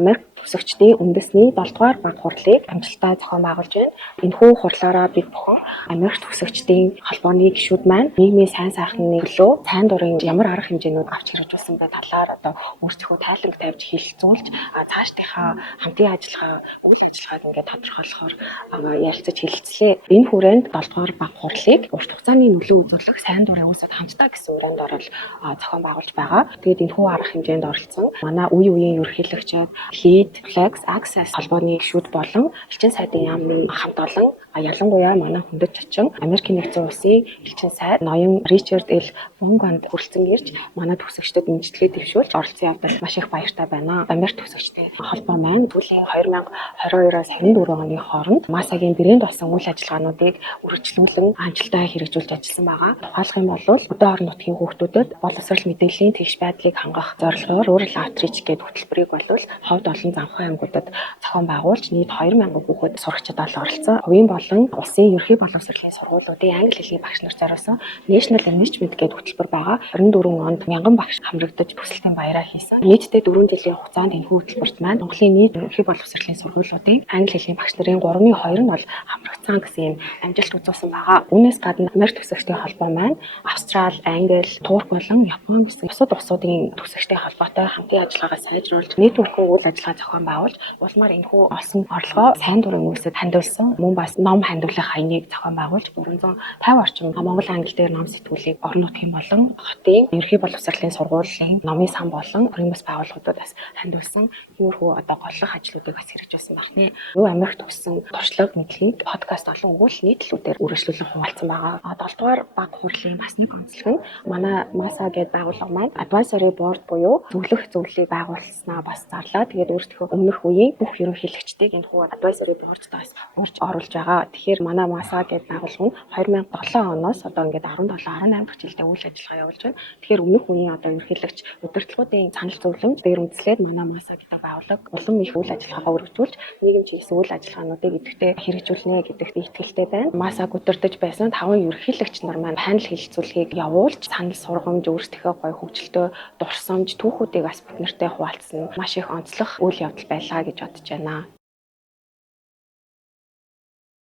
Америк тусагчдын үндэсний 7-р баг хурлыг амжилттай зохион байгуулж байна. Энэхүү хурлаараа бид бүхэн Америк тусагчдын холбооны гишүүд маань нийгмийн сайн сайхны төлөө сайн дурын ямар арга хэмжээнүүд авч хэрэгжүүлсэн бай талаар одоо өөрсдийнхөө тайланг тавьж хэлэлцүүлж цаашдынхаа хамтын ажиллагаа үйл ажиллагааг ингээд тодорхойлохоор ярилцаж хэлэлцлээ. Энэ хүрээнд 7-р баг хурлыг урт хугацааны нөлөө үзүүлэх сайн дурын үүсэд хамтдаа гэсэн ураанд орол зохион байгуулж байгаа. Тэгээд энэхүү арга хэмжээнд оролцсон манай үеийн ерөнхийлөгчид Lead, Flex, Access холбооны гишүүд болон элчин сайдын яамны хамт олон ялангуяа манай хүндэт чачин Америкийн нэгдсэн улсын элчин сайд ноён Ричард Л. Вонгонд хүрэлцэн ирж манай тусагчдад мэдчилгээ дэвшүүлж оролцсон явдал маш их баяртай байна. Америк тусагчдын холбоо маань сүүлийн 2022-оос 24 оны хооронд МАСАгийн брэнд болсон үйл ажиллагаануудыг үргэлжлүүлэн амжилттай хэрэгжүүлж ажилласан байгаа. Тухайлах юм бол өдөө орон нутгийн хүүхдүүдэд боловсрол мэдээллийн тэгш байдлыг хангах зорилгоор Rural Outreach гэдэг хөтөлбөрийг болвол ховд олон занхан аймагуудад зохион байгуулж нийт 2000 хүүхэд сурагчид оролцсон. Хувийн болон улсын ерхий боловсролын сургуулиудын англи хэлний багш нар зориулсан National Enrichment гэдэг хөтөлбөр байгаа. 24 онд мянган багш хамрагдаж бүсэлтийн баяраа хийсэн. Нийтдээ 4 жилийн хугацаанд энэ хөтөлбөрт маань Монголын нийт ерхий боловсролын сургуулиудын англи хэлний багш нарын 3/2 нь бол хамрагдсан гэсэн юм амжилт үзүүлсэн байгаа. Үүнээс гадна Америк тусагчдын холбоо маань Австрали, Англи, Турк болон Япон гэсэн бусад улсуудын тусагчдын холбоотой хамтын ажиллагаагаа сайжруулж нийт бүрхүү үйл ажиллагаа зохион байгуулж улмаар энэхүү олсон орлогоо сайн дурын үүсэд хандуулсан. Мөн бас ном хандуулах хаяныг зохион байгуулж 450 орчим Монгол англи дээр ном сэтгүүлийг орон нутгийн болон хотын ерхий боловсролын сургуулийн номын сан болон өрийн бас байгууллагуудаас хандуулсан. Иймэрхүү одоо голлох ажлуудыг бас хэрэгжүүлсэн байна. Юу Америк төгссөн туршлага мэдлэгийг подкаст олон өгүүл нийтлүүдээр үргэлжлүүлэн хуваалцсан байгаа. 7-р баг хурлын бас нэг онцлог нь манай МАСА гэдэг байгууллага маань Advisory Board буюу зөвлөх зөвлөлийг байгуулснаа бас зарлаа. Тэгээд өөрсдөө өмнөх үеийн бүх ерөнхийлөгчдийг энэ хүү Advisory Board-д бас урьж оруулж байгаа. Тэгэхээр манай МАСА гэдэг байгууллага нь 2007 оноос одоо ингээд 17-18 дахь жилдээ үйл ажиллагаа явуулж байна. Тэгэхээр өмнөх үеийн одоо ерөнхийлөгч удирдлагуудын санал зөвлөмж дээр үндэслээд манай МАСА гэдэг байгууллага улам их үйл ажиллагаагаа өргөжүүлж нийгэм чиглэсэн үйл ажиллагаануудыг идэвхтэй хэрэгжүүлнэ гэдэгт итгэлтэй байна. МАСАг удирдах байсан 5 ерөнхийлөгч нар маань панел хэлэлцүүлгийг явуулж санал сургамж өөрсдийнхөө гой хөгжилтөө дурсамж түүхүүдийг бас бид нартэй хуваалцсан маш их онцлог үйл явдал байлаа гэж бодож байна.